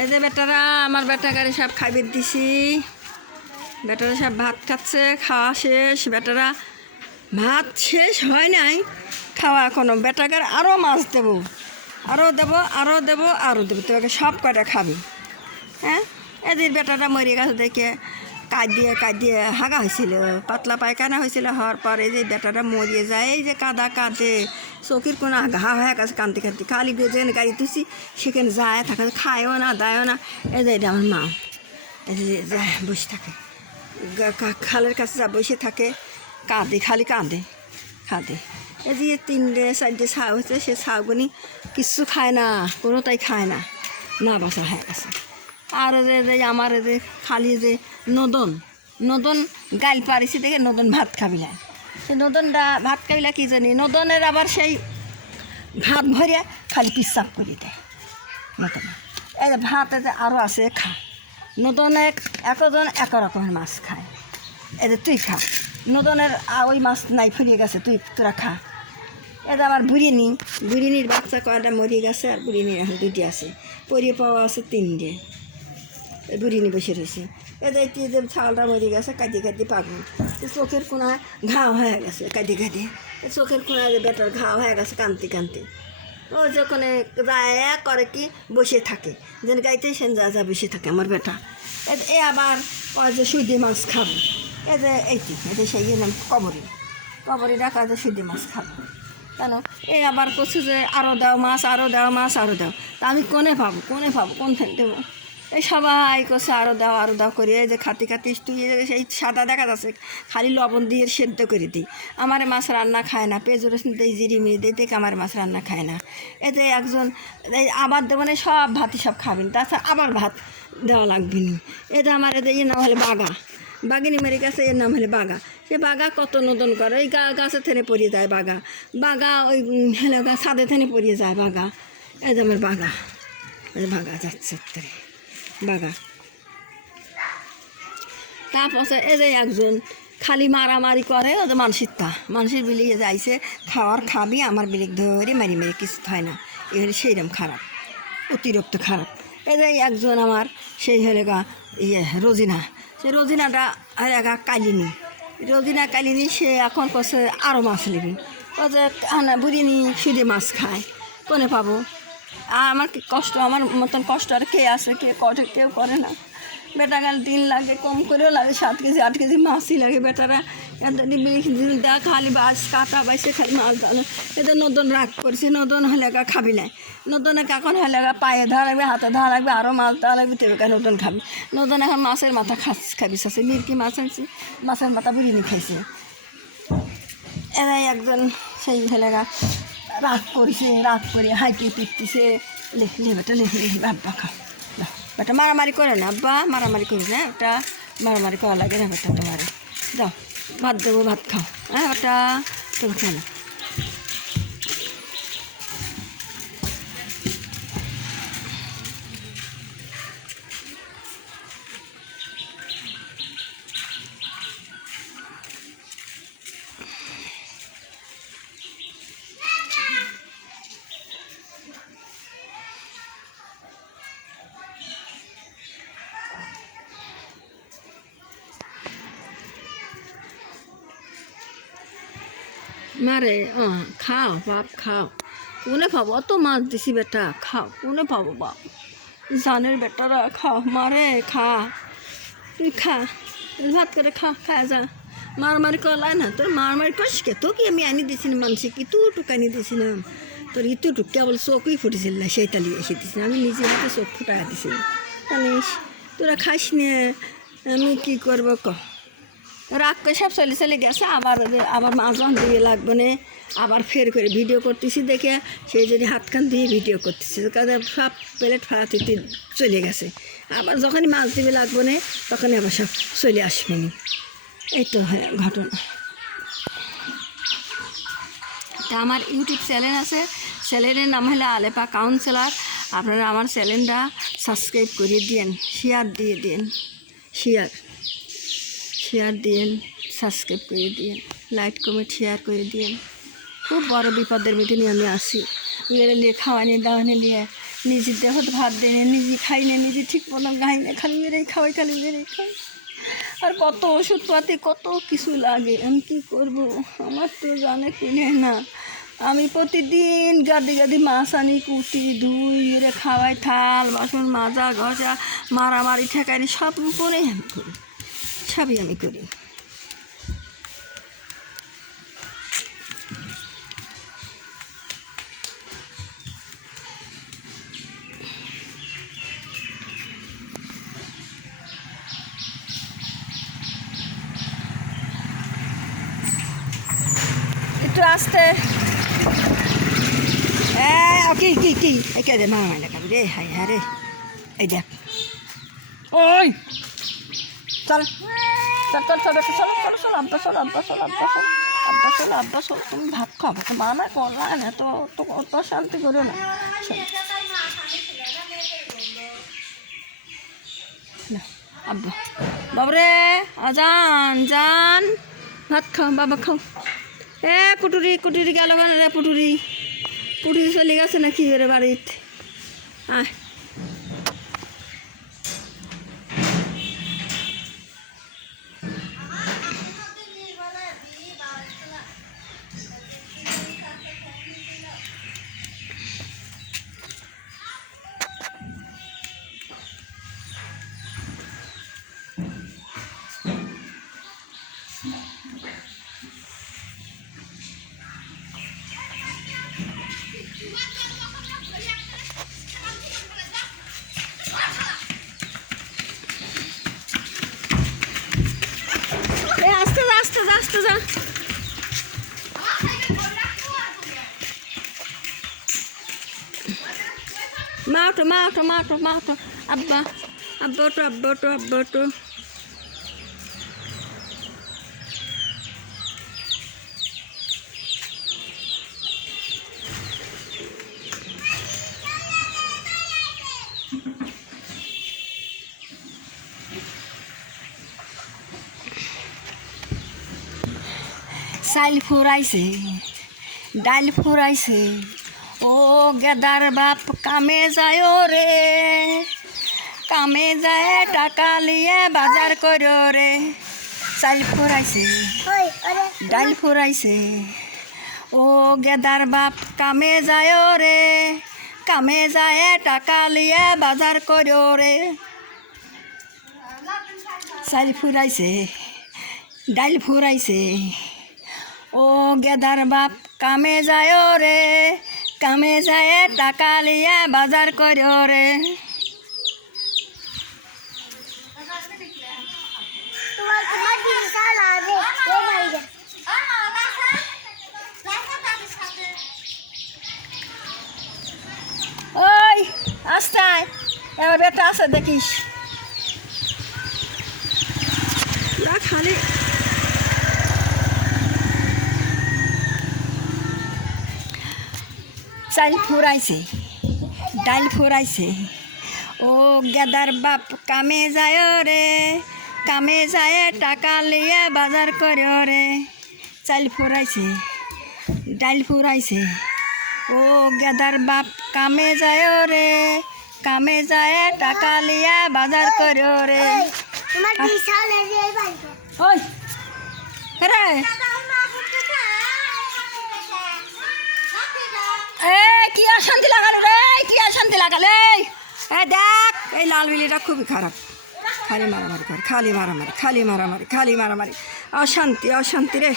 এই যে বেটারা আমার বেটাকারে সব খাইবে দিছি। বেটারা সব ভাত খাচ্ছে, খাওয়া শেষ। বেটারা ভাত শেষ হয় নাই, খাওয়া এখনো। বেটাকার আরও মাছ দেবো, আরও দেবো, আরও দেবো, আরও দেবো। তোকে সব কয়টা খাবি। হ্যাঁ, এদের বেটাটা মরে গেছে দেখে কাঁদিয়ে হাগা হয়েছিল, পাতলা পায়খানা হয়েছিল। হওয়ার পর এই যে বেটাটা মরিয়ে যায়, এই যে কাঁদে চোখের কোনো ঘা হয়ে গেছে কাঁদতে কাঁদতে। খালি যেখানে গাড়ি তুলছি সেখানে যায় থাকে, খায়ও না দায়ও না। এই যে এটা আমার মা, এই যে যায় বসে থাকে, খালের কাছে যা বসে থাকে, খালি কাঁদে। এই যে 3-4 ছাউ হচ্ছে, সে ছাউগুনি কিচ্ছু খায় না, কোনোটাই খায় না, না বাসা হয়ে গেছে। আর আমার যে খালি যে নদন গাইল পারিছি দেখে নদন ভাত খাবিলা। সে নদনটা ভাত খাবিলা কি জানি, নদনের আবার সেই ভাত ভরিয়া খালি পিসাব করে দেয় নদন। এই যে ভাত যে আরও আছে, খা। নদনে একজন এক রকমের মাছ খায়। এই যে তুই খা, নদনের ওই মাছ নাই, ফুরিয়ে গেছে, তোরা খা। এটা আবার বুড়িনির বাচ্চা কয়টা মরিয়ে গেছে, আর বুড়িনির এখন 2টি আছে, পরিয়ে পাওয়া আছে 3টে। বুড়িনি বসে রয়েছে। এদের যে ছালটা মরে গেছে, কাঁদি পাগল। চোখের কোনায় ঘাও হয়ে গেছে, কাঁদি চোখের কোনায় যে বেটার ঘাও হয়ে গেছে কাঁদতে। ও যখন যায় করে কি বসে থাকে, যেন গাইতে সেন যা বসে থাকে আমার বেটা। এ আবার কয় যে সুদি মাছ খাবো। এই যে এতে সেই নাম কবরি রাখা যে সুদি মাছ খাবো কেন। এই আবার করছে যে আরও দাও মাছ, আরও দাও মাছ, আরও দাও। তা আমি কোনে পাবো, কোন ফেল দেবো। এই সবাই করছে আরও দাও করে। এই যে খাতি তুই সেই সাদা দেখা যাচ্ছে, খালি লবণ দিয়ে সেদ্ধ করে দিই। আমার মাছ রান্না খায় না, পেঁয়াজ রসুন দিয়ে জিরি মিরি দিয়ে দেখে আমার মাছ রান্না খায় না। এতে একজন এই আবার দেবো না, সব ভাতই সব খাবেন, তাছাড়া আবার ভাত দেওয়া লাগবে না। এটা আমার এর নাম হলে বাঘিনী মেরে গেছে, এর নাম হলে বাঘা। সে বাঘা কত নদন করে, ওই গাছের থেনে পড়িয়ে যায় বাঘা ওই হেলে ছাদে থেনে পড়িয়ে যায় বাঘা। এই যে আমার বাঘা যাচ্ছে বাঘা। তারপর এই যে একজন খালি মারামারি করে, ও যে মানুষের বিলিয়ে যাইছে, খাবি, আমার বিলিক ধরে মারি কিছু হয় না। এগুলি সেইরকম খারাপ, অতিরিক্ত খারাপ। এই যে একজন আমার সেই হলে রোজিনা, সে রোজিনাটা কালিনি সে এখন করছে আরও মাছ নিবি। ও যে বুড়িনি সুদে মাছ খায়, কোনে পাবো। আর আমার কষ্ট, আমার মতন কষ্ট আর কে আছে, কেউ করে না। বেটা গেল 3 লাগে, কম করেও লাগে 7 কেজি 8 কেজি মাছই লাগে। বেটারা দেখ খালি বাস কাটা বাইসে খালি মাছ দানো। এদের নদন রাগ করছে, নদন হলে খাবি না। নদনে এখন হলে পায়ে ধরা লাগবে, হাতে ধরা লাগবে, আরও মাছ দেওয়া লাগবে, তেবে নদন খাবি। নদন এখন মাছের মাথা খাবি আছে, মিরকি মাছ আনছি, মাছের মাথা বুড়িনি খাইছে। এরাই একজন সেই হলে রাগ করে হাইকে পিটতেছে, লেখলি আব্বা খা বেটা, মারামারি করে না আব্বা, মারামারি করি না, ওটা মারামারি করা লাগে না বেটা। তোমার যাও ভাত দেবো, ভাত খাও। হ্যাঁ বেটা, তুমি খাও। মারে খাও বাপ, খাও। কোনে পাবো, অত মাছ দিছি বেটা, খাও। কোনে পাবো বাপ, জানের বেটারা খাও। মারে খা, তুই খা, ভাত করে খা যা। মারামারি করলাই না, তোর মারামারি করিস কে? তোকে আমি আনি দিছি না, মানুষে কি টুক আনি দিছিলাম, তোর টুক কেবল চোখই ফুটেছিল না, সেইটা নিয়ে এসে দিছি। আমি নিজে হাতে চোখ ফুটাই দিছিলাম, জানিস। তোরা খাইস নে, আমি কী করবো ক। রাগ করে সব চলে গেছে। আবার মাছন দিয়ে লাগবে না, আবার ফের করে ভিডিও করতেছি দেখে সেই যদি হাতখান দিয়ে ভিডিও করতেছি, কাজে সব প্লেট ফাড়াতে চলে গেছে। আবার যখনই মাছ দিবে লাগবে না, তখনই আবার সব চলে আসবে না। এই তো হ্যাঁ ঘটনা। তা আমার ইউটিউব চ্যানেল আছে, চ্যানেলের নাম হলো আলেপা কাউন্সিলর। আপনারা আমার চ্যানেলটা সাবস্ক্রাইব করে দিন, শেয়ার দিয়ে দিন, শেয়ার দিন, সাবস্ক্রাইব করে দিন, লাইক কমেন্ট শেয়ার করে দিন। খুব বড় বিপদের মধ্যে নিয়ে আমি আসি, নিয়ে খাওয়ানি দাওয়ানি নিয়ে নিজের দেহত ভাত দেয় না, নিজে খাই না, নিজে ঠিক মতো খাই না, খালি মেরেই খাওয়াই, খালি মেরেই খাই। আর কত ওষুধপাতি কত কিছু লাগে, আমি কী করবো, আমার তো জানে কিনে না। আমি প্রতিদিন গাদি গাদি মাছ আনি, কুটি ধুই, এরে খাওয়াই, থাল বাসন মাজা ঘষা মারামারি ঠেকানি সব উপরেই আমি করি, সবই আমি করি। একটু আসতে কি কি কি একে দে মা দেখাবি রে, হাই হ্যাঁ রে, এই দেখ ওই চল চল চল চল চল চল চল আব্বা চল আব্বা চল আব্বা চল আব্বা চল আব্বা চল, তুমি ভাত খাবো তো মা না করলা না তো অত শান্তি করো না। আব্বা বাবরে আজান জান ভাত খাও, বাবা খাও। পুটুরি কুটুরি গেল কেন রে, পুটুরি পুটুরি চলে গেছে নাকি ওরে বাড়িতে? আয় আস্তে যা আস্তে যা আস্তে যা। মা ওঠো মা ওঠো মা ওঠো মা ওঠো, আব্বা আব্বা ওঠো আব্বা ওঠো আব্বা ওঠো। চাইল ফুরাইছে ডাইল ফুরাইছে, ও গেদার বাপ কামে যায় রে, কামে যায় টাকা লিয়ে বাজার করো রে। চাইল ফুরাইছে ডাইল ফুরাইছে, ও গেদার বাপ কামে যায় রে, কামে যায় টাকা লিয়ে বাজার করো রে। চাইল ফুরাইছে ডাইল ফুরাইছে, ও গেদার বাপ কামে যায় রে, কামে যায় টাকা লিয়ে বাজার করো রে। ওই আস্তে আয়, এবার বেটা আছে দেখিস খালি। চাইল ফুরাইছে ডাইল ফুরাইছে, ও গেদার বাপ কামে যায় রে, কামে যায় টাকা লিয়ে বাজার করো রে। চাইল ফুরাইছে ডাইল ফুরাইছে, ও গেদার বাপ কামে যায় রে, কামে যায় টাকা লিয়ে বাজার করো রে। ওই রে কি অশান্তি লাগালো রে, কি অশান্তি লাগালে। দেখ এই লাল বিলিটা খুবই খারাপ, খালি মারামারি করে, খালি মারামারি খালি মারামারি খালি মারামারি, অশান্তি অশান্তি রে।